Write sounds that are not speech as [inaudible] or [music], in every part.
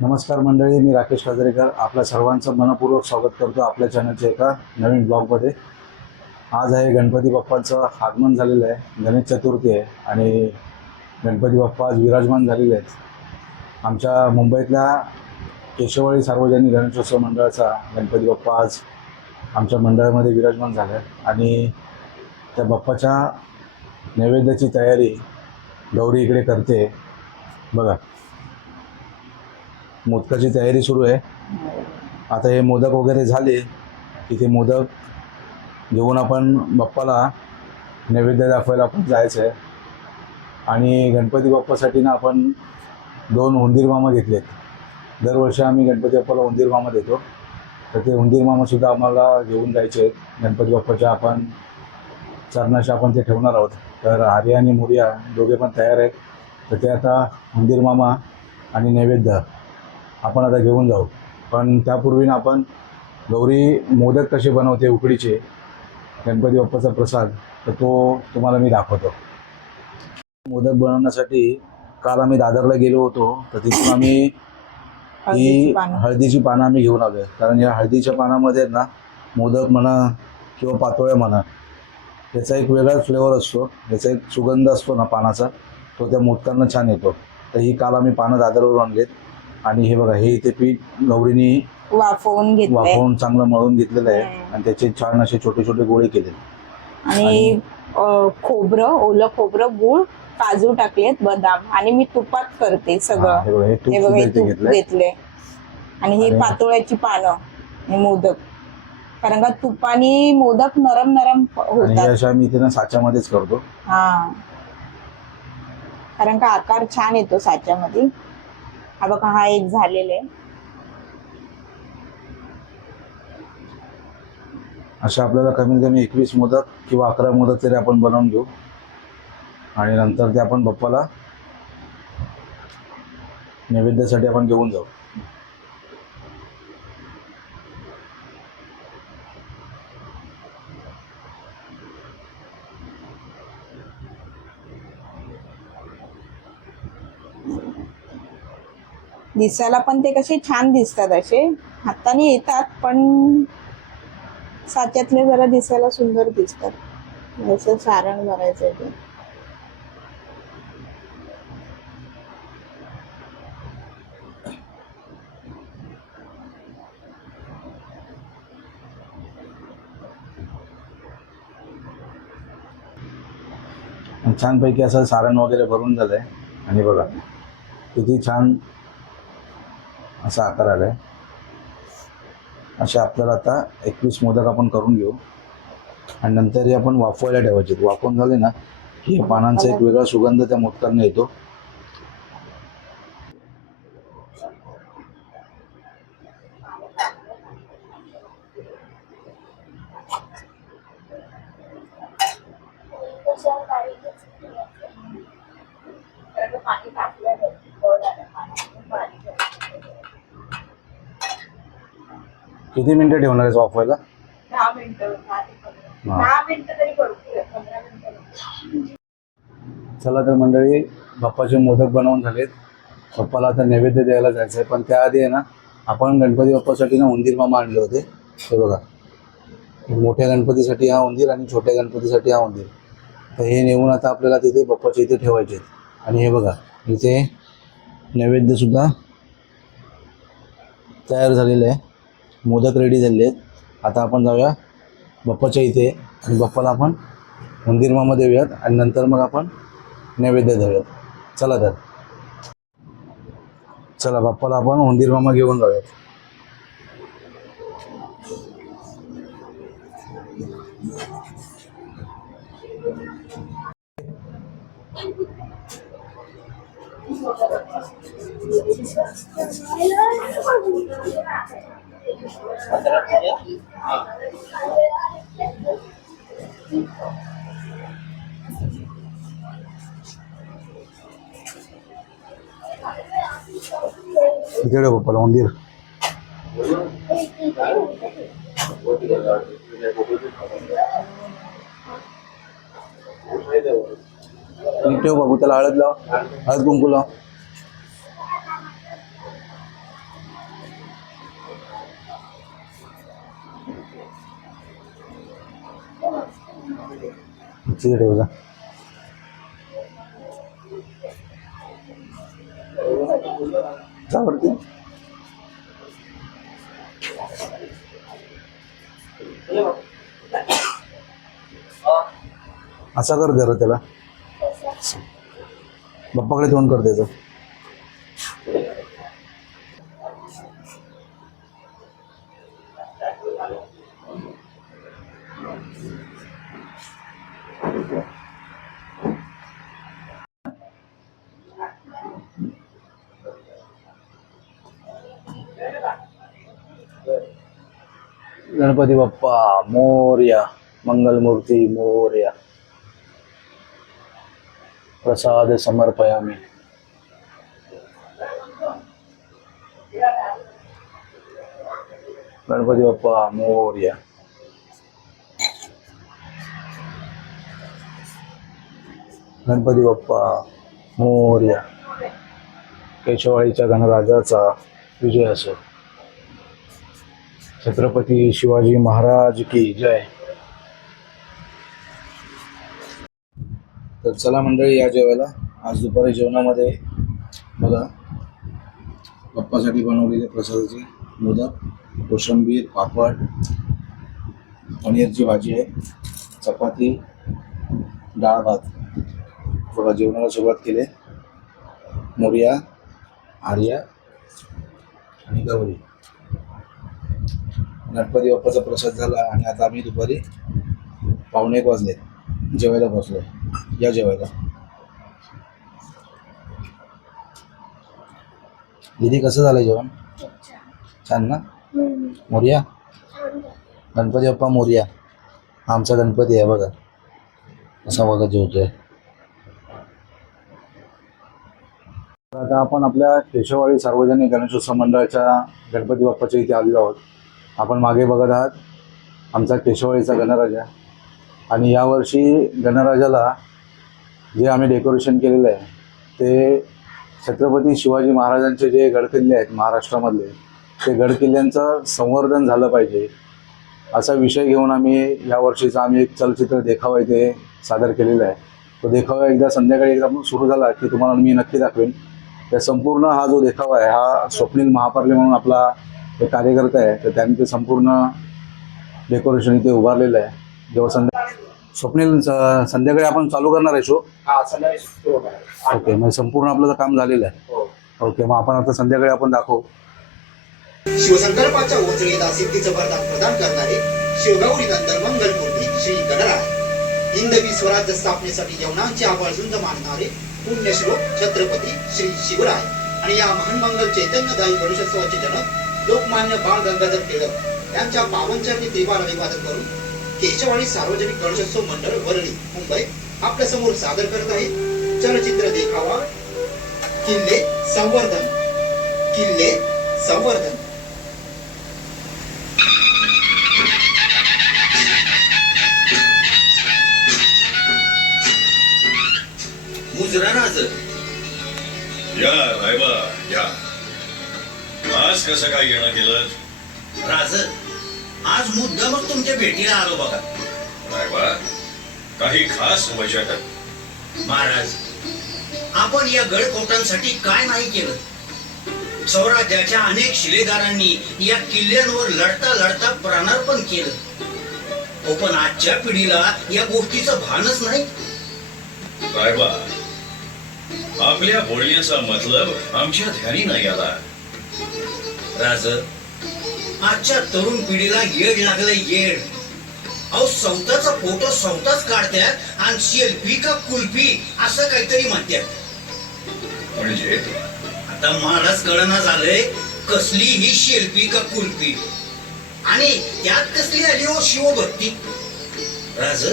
नमस्कार मंडळी मी राकेश काजरेकर आपल्या सर्वांचं मनपूर्वक स्वागत करतो आपल्या चॅनलच्या एका नवीन ब्लॉगमध्ये. आज आहे गणपती बाप्पांचं आगमन झालेलं आहे. गणेश चतुर्थी आहे आणि गणपती बाप्पा आज विराजमान झालेले आहेत. आमच्या मुंबईतल्या केशवळी सार्वजनिक गणेशोत्सव मंडळाचा गणपती बाप्पा आज आमच्या मंडळामध्ये विराजमान झाला आहे आणि त्या बाप्पाच्या नैवेद्याची तयारी गौरी इकडे करते. बघा. मोदकाची तयारी सुरू आहे. आता हे मोदक वगैरे झाले की ते मोदक घेऊन आपण बाप्पाला नैवेद्य दाखवायला आपण जायचं आहे आणि गणपती बाप्पासाठी ना आपण दोन उंदीर मामा घेतलेत. दरवर्षी आम्ही गणपती बाप्पाला उंदीर मामा देतो. तर ते उंदीर मामासुद्धा आम्हाला घेऊन जायचे आहेत गणपती बाप्पाच्या आपण चरणाशी आपण ते ठेवणार आहोत. तर आर्या आणि मुर्या दोघे पण तयार आहेत. तर ते आता उंदीर मामा आणि नैवेद्य आपण आता घेऊन जाऊ. पण त्यापूर्वी आपण गौरी मोदक कसे बनवते उकडीचे गणपती बाप्पाचा प्रसाद तर तो तुम्हाला मी दाखवतो. मोदक बनवण्यासाठी काल आम्ही दादरला गेलो होतो तर तिथून आम्ही [coughs] ही. हळदीची पानं आम्ही घेऊन आलो कारण या हळदीच्या पानामध्ये आहेत ना मोदक म्हणा किंवा पातोळ्या म्हणा त्याचा एक वेगळाच फ्लेवर असतो. त्याचा एक सुगंध असतो ना पानाचा तो त्या मोदकांना छान येतो. तर ही काल आम्ही पानं दादरवरून आणलेत. आणि हे बघा हे इथे पीठ गौरीनी वाफवून घेतलंय. वाफवून चांगलं मळून घेतलेलं आहे. हम्म. आणि त्याचे छान असे छोटे छोटे गोळे केले. आणि अं, खोबरं ओलं खोबरं गुळ काजू टाकलेत बदाम. आणि मी तुपात करते सगळं. हे बघा हे तूप हे बघा सुद्धा हे इथे तूप घेतलंय. घेतले आणि ही आणि- पातोळ्याची पानं आणि मोदक. कारण का तुपानी मोदक नरम नरम प- आणि हे होतात. अशा मी इथे ना साच्यामध्येच करतो. हा. कारण का आकार छान येतो साच्यामध्ये. हा बघा हा एक झालेला आहे. अशा आपल्याला कमीत कमी एकवीस मोदक किंवा अकरा मोदक तरी आपण बनवून घेऊ. आणि नंतर ते आपण बाप्पाला नैवेद्यासाठी आपण घेऊन जाऊ. दिसायला पण ते कसे छान दिसतात असे. हाताने येतात पण साच्यातले जरा दिसायला सुंदर दिसतात. असं सारण भरायचं ते. छान छानपैकी असं सारण वगैरे भरून झालंय. आणि बघा किती छान असा आकार आलाय. असे आपल्याला आता एकवीस मोदक आपण करून घेऊ. आणि नंतर हे आपण वाफवायला ठेवायचे. वाफवून झाले ना की या पानांचा एक वेगळा सुगंध त्या मोदकांना येतो. किती मिनिटं ठेवणार आहेस वाफवायला? दहा मिनिटं दहा ते पंधरा. दहा मिनिटं तरी भरपूर आहे, पंधरा मिनिटं चला तर मंडळी बाप्पाचे मोदक बनवून झालेत. बाप्पाला आता नैवेद्य द्यायला जायचं आहे पण त्याआधी आहे ना आपण गणपती बाप्पासाठी ना उंदीर मामा आणले होते. हे बघा मोठ्या गणपतीसाठी हा उंदीर आणि छोट्या गणपतीसाठी हा उंदीर. तर हे नेऊन आता आपल्याला तिथे बाप्पाच्या इथे ठेवायचे आहेत. आणि हे बघा इथे नैवेद्यसुद्धा तयार झालेलं आहे. मोदक रेडी झालेले आहेत. आता आपण जाऊया बाप्पाच्या इथे आणि बाप्पाला आपण मंदिरमा देऊयात आणि नंतर मग आपण नैवेद्य देऊयात चला तर. चला बाप्पाला आपण उंदीर मामा घेऊन जाऊयात. इकडे ठेव बाप्पाला उंदीर नीट ठेव बाबू त्याला हळद लाव हळद कुंकू लाव तिथे ठेव जा जा वरती असा कर जरा त्याला. बाप्पाकडे तोंड कर त्याचं गणपती बाप्पा मोर्या मंगलमूर्ती मोर्या. प्रसाद समर्पयामी. गणपती बाप्पा मोर्या. गणपती बाप्पा मोर्या. केशवाळीच्या गणराजाचा विजय असो. छत्रपती शिवाजी महाराज की जय. तर चला मंडळी या जेवायला. आज दुपारी जेवणामध्ये बघा. पप्पासाठी बनवलेले प्रसादाचे मोदक कोशिंबीर पापड पनीरची भाजी आहे चपाती डाळ भात. बघा जेवणाला सुरुवात केली मोर्या आर्या आणि गौरी. गणपती बाप्पाचा प्रसाद झाला आणि आता आम्ही दुपारी पावणे एक वाजले जेवायला बसलो या जेवायला. दीदी कसं झालं जेवण? छान ना? मोर्या? गणपती बाप्पा मोर्या. आमचा गणपती आहे बघा. असा बघा जेवतोय. आता आपण आपल्या केशववाडी सार्वजनिक गणेशोत्सव मंडळाच्या गणपती बाप्पाच्या इथे आलेलो आहोत. आपण मागे बघत आहात आमचा केशववाडीचा गणराजा आणि यावर्षी गणराजाला जे आम्ही डेकोरेशन केलेलं आहे ते छत्रपती शिवाजी महाराजांचे जे गडकिल्ले आहेत महाराष्ट्रामधले ते गडकिल्ल्यांचं संवर्धन झालं पाहिजे असा विषय घेऊन आम्ही यावर्षीचा आम्ही एक चलचित्र देखावा इथे सादर केलेला आहे. तो देखावा एकदा संध्याकाळी एकदा सुरू झाला की तुम्हाला मी नक्की दाखवेन. त्या संपूर्ण हा जो देखावा आहे हा स्वप्नील महापार्ले म्हणून आपला एक कार्यकर्ता आहे तर त्यांनी ते संपूर्ण डेकोरेशन इथे उभारलेलं आहे. जेव्हा संध्या स्वप्नील स- संध्याकाळी आपण चालू करणार आहे शो हा संध्याकाळी सुरू होणार ओके मग संपूर्ण आपलं काम झालेलं आहे. हो. ओके मग आपण आता संध्याकाळी आपण दाखवू. शिवसंकल्पाच्या उजळीला सिद्धीचं वरदान प्रदान करणारे शिवगौरी नंदन मंगलमूर्ती श्री गणराय. हिंदवी स्वराज्य स्थापनेसाठी यवनांचे आबळ झुंज मानणारे पुण्यश्लोक छत्रपती श्री शिवराय. आणि या महान मंगल चैतन्यदायी गणेशोत्सवाचे जनक लोकमान्य बाळ गंगाधर टिळक यांच्या पावनचरणी त्रिवार अभिवादन करून केशवाडी सार्वजनिक गणेशोत्सव मंडळ वरळी मुंबई आपल्यासमोर सादर करत आहे. चलचित्र देखावा किल्ले संवर्धन किल्ले संवर्धन. मुजरानाच या रायबा आज कसं काय येणं केलं? राज आज मुद्दामच तुमच्या भेटीला आलो बघा. रायबा काही खास वजह महाराज आपण या गडकोटांसाठी काय नाही केलं? स्वराज्याच्या अनेक शिलेदारांनी या किल्ल्यांवर लढता लढता प्राणार्पण केलं. हो पण आजच्या पिढीला या गोष्टीचं भानच नाही. आपल्या बोलण्याचा मतलब आमच्या ध्यानी नाही आला. राज आजच्या तरुण पिढीला येड लागलंय येड. अहो सौताचा फोटो सौताच काढतात आणि सेल्फी का कुल्फी असं काहीतरी म्हणतात म्हणजे? आता महाराज कळना झालंय कसली ही शेल्फी का कुल्फी. आणि त्यात कसली आली हो शिवभक्ती? राज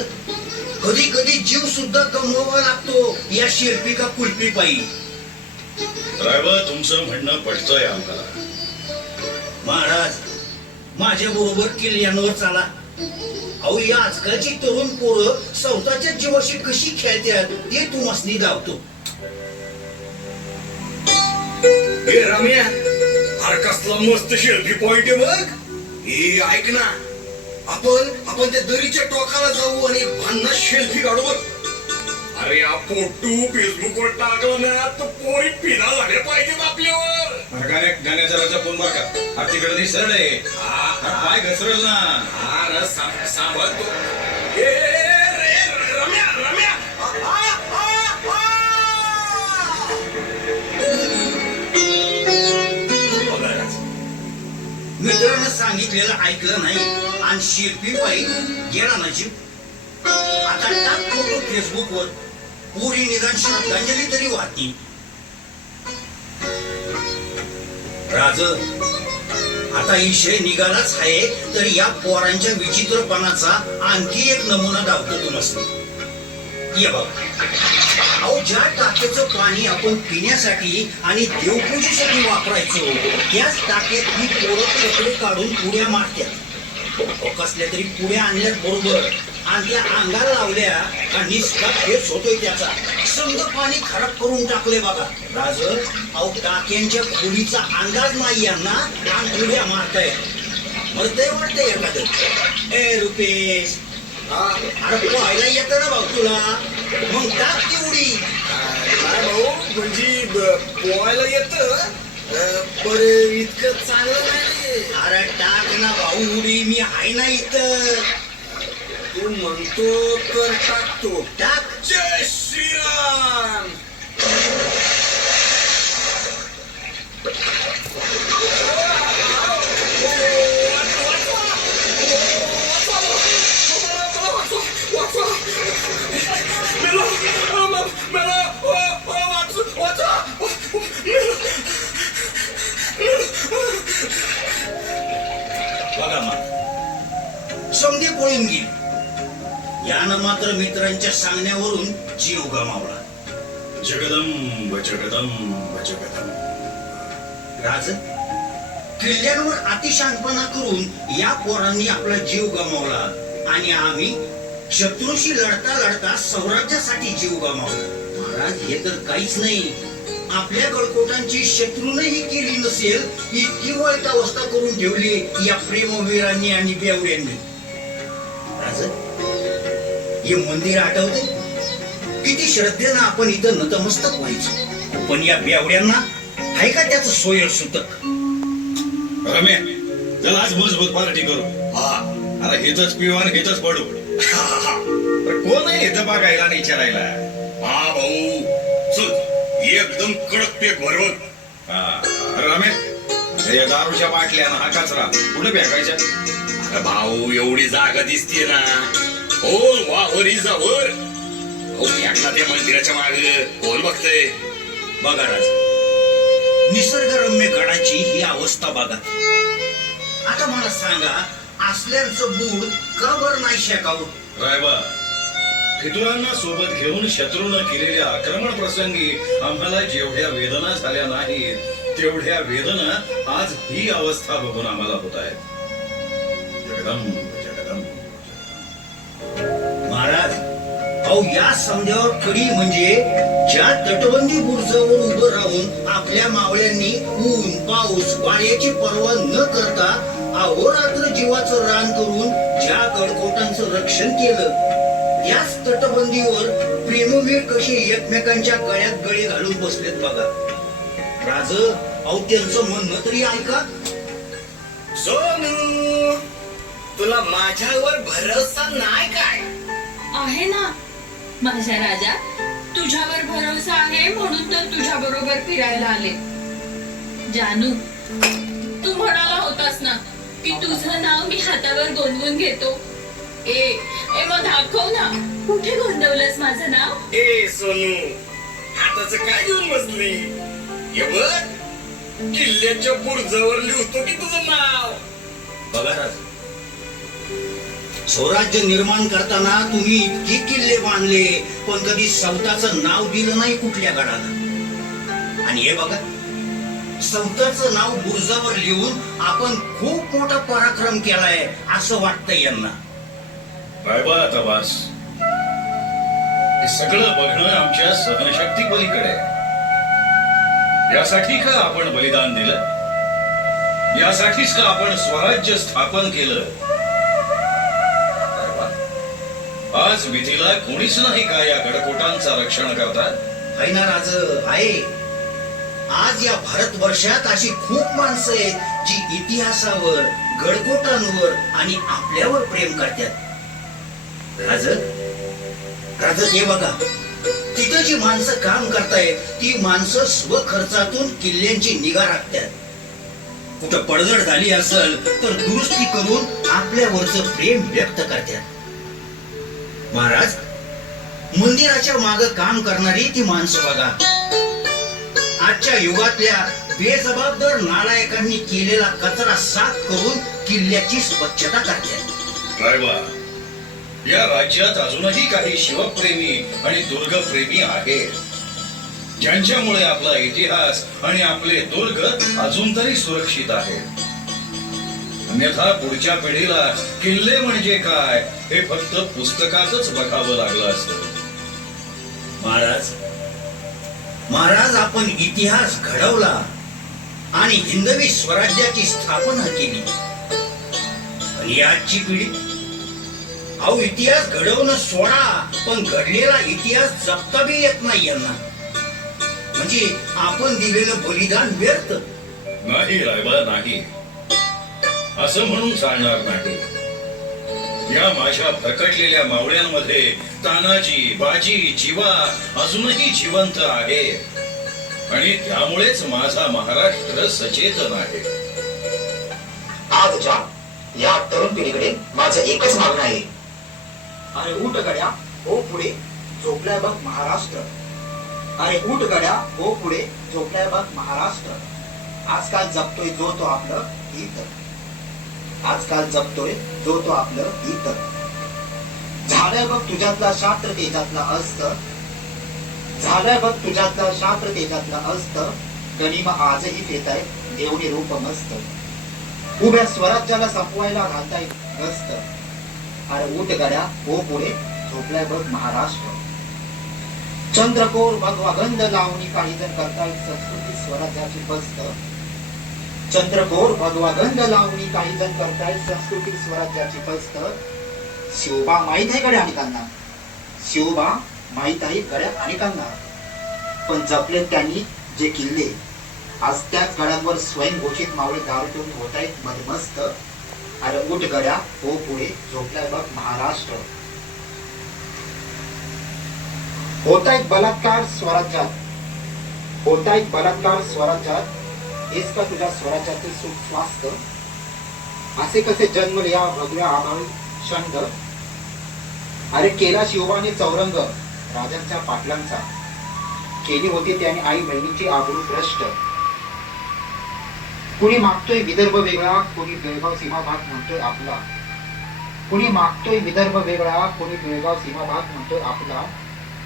कधी कधी जीव सुद्धा गमवावा लागतो या शेल्फी का कुल्फी पायी. रायबा तुमचं म्हणणं पटतंय आम्हाला. महाराज माझ्या बरोबर किल्ल्यांवर चाला. अहो या आजकालची तरुण पोरं स्वतःच्या जीवाशी कशी खेळतात ते तुम्हाला धावतो हे रम्या अरे कसला मस्त शेल्फी पॉइंट आहे बघ. हे ऐक ना. आपण आपण त्या दरीच्या टोकाला जाऊ आणि भांना शेल्फी काढू बघ. अरे हा फोटो फेसबुक वर टाकला ना तर पोरी फिदा झाल्या पाहिजेत आपल्यावर गाण्या गाण्याचा राजा फोन बर का? तिकडे नाही सरळ आहे. हा, अरे पाय घसरल ना. हा र, सांभ- सांभाळतो. ए, रे, रम्या रम्या. आ, आ, आ, आ. पगारच मित्रानं सांगितलेलं ऐकलं नाही. आणि शिल्पी पायी गेला ना जीव. आता टाक फोटो फेसबुकवर पुरी निदान श्रद्धांजली तरी वाहती. राज आता विषय निघालाच आहे तर या पोरांच्या विचित्रपणाचा आणखी एक नमुना दाखवतो तुम्हाला ये बघ. अहो ज्या टाकेचं पाणी आपण पिण्यासाठी आणि देवपूजेसाठी वापरायचो त्याच टाकेत ही पोरं कपडे काढून पुड्या मारत्यात. कसल्या तरी पुड्या आणल्यात बरोबर. आणि त्या अंगाला लावल्या का निष्ठा फेस होतोय त्याचा. समजा पाणी खराब करून टाकले बघा. राज अहो टाक्यांच्या खोलीचा अंदाज नाही यांना. आणि मारताय. मरतय वाटतंय एखादं. ए रुपेश. हा, अरे पोहायला येतं ना भाऊ तुला. मग टाक ती उडी. काय भाऊ म्हणजे पोहायला येत. पर इतकं चांगलं नाही. अरे टाक ना भाऊ उडी मी आहे ना इथं. तू म्हणतो तर टाकतो टाक जय श्रीराम बघा मग समजे पळून गेली यानं मात्र मित्रांच्या सांगण्यावरून जीव गमावला. जगदंब जगदंब जगदंब राज किल्ल्यांवर अतिशांतपणा करून या पोरांनी आपला जीव गमावला आणि आम्ही शत्रूशी लढता लढता स्वराज्यासाठी जीव गमावला. महाराज हे तर काहीच नाही. आपल्या गडकोटांची शत्रूनही केली नसेल इतकी वाईट अवस्था करून ठेवली या प्रेमवीरांनी आणि बेवड्यांनी. हे मंदिर आठवते? किती श्रद्धेनं आपण इथं नतमस्तक व्हायचो. पण या बेवड्यांना आहे का त्याचं सोयर सुतक? रम्या चल आज मजबूत पार्टी करू. हा. अरे हेच पिऊ आणि हेच पडू. कोण आहे इथं बघायला आणि विचारायला? हा भाऊ. चल एकदम कडक पेक भरवून हा. अरे या दारूच्या बाटल्या ना हा कचरा कुठे फेकायच्या? अरे भाऊ एवढी जागा दिसतीये ना. हो वावर इजावर हो यांना त्या मंदिराच्या माग कोण बघतय. बघा राज निसर्गरम्य गडाची ही अवस्था बघा. आता मला सांगा असल्यांचं बूड का बर नाही शेकावं? रायबा फितुरांना सोबत घेऊन शत्रूनं केलेल्या आक्रमण प्रसंगी आम्हाला जेवढ्या वेदना झाल्या नाहीत तेवढ्या वेदना आज ही अवस्था बघून आम्हाला होत आहेत. अहो या समजावर कडी म्हणजे ज्या तटबंदी बुरजावर उभं राहून आपल्या मावळ्यांनी ऊन पाऊस वाड्याची पर्वा न करता अहोरात्र जीवाचं रान करून ज्या गडकोटांचं रक्षण केलं याच तटबंदीवर प्रेमवीर कसे एकमेकांच्या गळ्यात गळे घालून बसलेत बघा. राज अहो त्यांचं म्हणणं तरी ऐका. सोनू तुला माझ्यावर भरोसा नाही काय? आहे ना. माझ्या राजा तुझ्यावर भरोसा आहे म्हणून तर तुझ्या बरोबर फिरायला आले. जानू तू म्हणाला होतास ना की तुझं नाव मी हातावर गोंदवून घेतो. ए ए मग दाखव ना कुठे गोंदवलंस माझं नाव? ए सोनू हाताचं काय घेऊन बसली? हे बघ किल्ल्याच्या बुरजावर लिहतो की तुझं नाव. बघा राज स्वराज्य निर्माण करताना तुम्ही इतके किल्ले बांधले पण कधी संताचं नाव दिलं नाही कुठल्या गडाला. आणि हे बघा सौताचं नाव बुर्जावर लिहून आपण खूप मोठा पराक्रम केलाय असं वाटतं यांना. आता बास हे सगळं बघणं आमच्या सहनशक्ती पलीकडे यासाठी का आपण बलिदान दिलं. यासाठीच का आपण स्वराज्य स्थापन केलं. आज विधीला कोणीच नाही का या गडकोटांचा रक्षण करतात? आहे राज आहे. आज या भारतवर्षात अशी खूप माणसं आहेत जी इतिहासावर गडकोटांवर आणि आपल्यावर प्रेम करतात. राज राज हे बघा. तिथं जी माणसं काम करतायत ती माणसं स्वखर्चातून किल्ल्यांची निगा राखतात. कुठं पडझड झाली असेल तर दुरुस्ती करून आपल्यावरचं प्रेम व्यक्त करतात. महाराज मंदिराच्या माग काम करणारी ती माणसं बघा. आजच्या युगातल्या बेजबाबदार नालायकांनी केलेला कचरा साफ करून किल्ल्याची स्वच्छता करते. या राज्यात अजूनही काही शिवप्रेमी आणि दुर्गप्रेमी आहेत. ज्यांच्यामुळे आपला इतिहास आणि आपले दुर्ग अजून तरी सुरक्षित आहेत. अन्यथा पुढच्या पिढीला किल्ले म्हणजे काय हे फक्त पुस्तकातच बघावं लागलं असत. महाराज महाराज आपण इतिहास घडवला आणि हिंदवी स्वराज्याची स्थापना केली. आणि आजची पिढी? अहो इतिहास घडवणं सोडा पण घडलेला इतिहास जपता बी येत नाही यांना. म्हणजे आपण दिलेलं बलिदान व्यर्थ. नाही रायबा नाही. असं म्हणून चालणार नाही. या माझ्या भरकटलेल्या मावळ्यांमध्ये तानाजी बाजी जीवा अजूनही जिवंत आहे. आणि त्यामुळेच माझा महाराष्ट्र सचेतन आहे. आजच्या या तरुण पिढीकडे माझं एकच मागणं आहे. अरे उठ गड्या हो पुढे झोपलाय बघ महाराष्ट्र. अरे उठ गड्या हो पुढे झोपलाय बघ महाराष्ट्र. आजकाल जपतोय जो तो आपलं हित. आजकाल जपतोय जो तो आपलं हित झालंय बघ तुझ्यातला शास्त्र तेजातला अस्त. झालंय बघ तुझ्यातला शास्त्र तेजातला अस्त. गणिम आजही फेत आहे देवणी रूप मस्त. उभ्या स्वराज्याला संपवायला घालताय गस्त अरे उठ गड्या हो पुढे झोपलाय बघ महाराष्ट्र. चंद्रकोर भगवा गंध लावणी काही जण करतायत संस्कृती स्वराज्याची बस्त चंद्रकोर भगवा गंध लावणी काही जण करतायत संस्कृतिक स्वराज्याची बस्त शिवबा माहीत आहे गड्या अनेकांना. शिवबा माहीत आहे गड्या अनेकांना. पण जपले त्यांनी जे किल्ले. आज त्याच गड्यांवर स्वयंघोषित मावळे दारू ठेवून होत आहेत मधमस्त. अरे उठ गड्या हो पुढे. झोपलाय बघ महाराष्ट्र. होत आहेत बलात्कार स्वराज्यात. होत आहेत बलात्कार स्वराज्यात. हेच का तुझ्या स्वराज्याचे सुख स्वास्त असे कसे जन्मले या भगव्या आभाळी क्षण अरे केला शिवबाने चौरंग राजांच्या पाटलांचा. केली होती त्याने आई बहिणीची आबरू भ्रष्ट. कुणी मागतोय विदर्भ वेगळा कोणी बेळगाव सीमा भाग म्हणतोय आपला. कुणी मागतोय विदर्भ वेगळा कोणी बेळगाव सीमा भाग म्हणतोय आपला.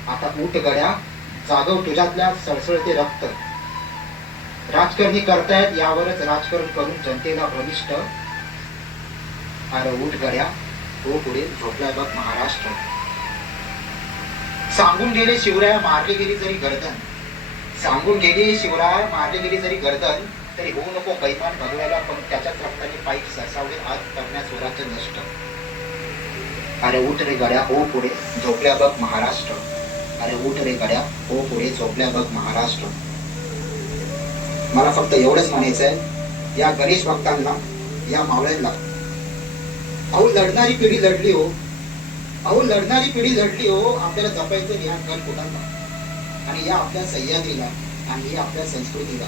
आता ऊट गड्या जागव तुझ्यातल्या सळसळते रक्त. राजकारणी करतायत यावरच राजकारण करून जनतेला भ्रमिष्ट. अरे उठ गड्या हो पुढे झोपलाय बघ महाराष्ट्र. सांगून गेले शिवराया मारले गेली जरी गर्दन. सांगून गेली शिवराय मारले गेली जरी गर्दन तरी होऊ नको कैमान भगव्याला पण त्याच्याच रक्ताने पाईप सरसावले आज करण्या स्वराज्य नष्ट. अरे उठ रे गड्या हो पुढे झोपल्या बघ महाराष्ट्र. अरे उठ रे गड्या हो पुढे झोपल्या बघ महाराष्ट्र. मला फक्त एवढंच म्हणायचं आहे या गणेश भक्तांना या मावळ्यांना. अहो लढणारी पिढी लढली हो. अहो लढणारी पिढी लढली हो आपल्याला जपायचं या गण कुणाला आणि या आपल्या सह्याद्रीला आणि या आपल्या संस्कृतीला.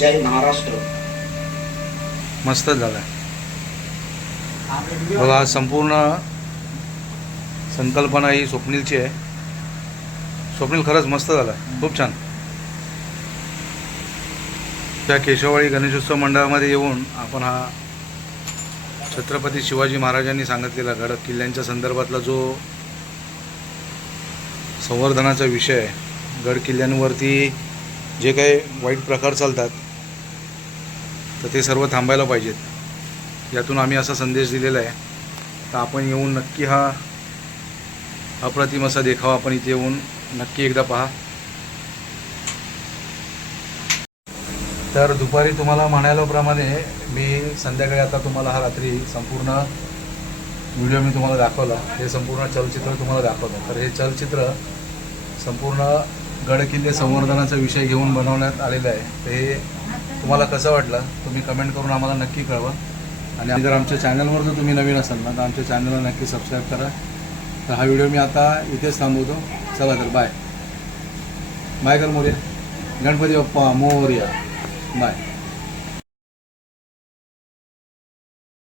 जय महाराष्ट्र. मस्त झालं. बघा संपूर्ण संकल्पना ही स्वप्नीलची आहे. स्वप्नील खरंच मस्त झालं. खूप छान. त्या केशववाळी गणेशोत्सव मंडळामध्ये येऊन आपण हा छत्रपती शिवाजी महाराजांनी सांगितलेला गड किल्ल्यांच्या संदर्भातला जो संवर्धनाचा विषय आहे गड किल्ल्यांवरती जे काही वाईट प्रकार चालतात तर ते सर्व थांबायला पाहिजेत. यातून आम्ही असा संदेश दिलेला आहे तर आपण येऊन नक्की हा अप्रतिम असा देखावा आपण इथे येऊन नक्की एकदा पहा. तर दुपारी तुम्हाला म्हणाल्याप्रमाणे मी संध्याकाळी आता तुम्हाला हा रात्री संपूर्ण व्हिडिओ मी तुम्हाला दाखवला. हे संपूर्ण चलचित्र तुम्हाला दाखवलं तर हे चलचित्र संपूर्ण गडकिल्ले संवर्धनाचा विषय घेऊन बनवण्यात आलेलं आहे. तर हे तुम्हाला कसं वाटलं? तुम्ही कमेंट करून आम्हाला नक्की कळवा. आणि जर आमच्या चॅनलवर जर तुम्ही नवीन असाल ना तर आमच्या चॅनलला नक्की सबस्क्राईब करा. तर हा व्हिडिओ मी आता इथेच थांबवतो. चला तर बाय बाय कर मोर्या गणपती बाप्पा मोर्या बाय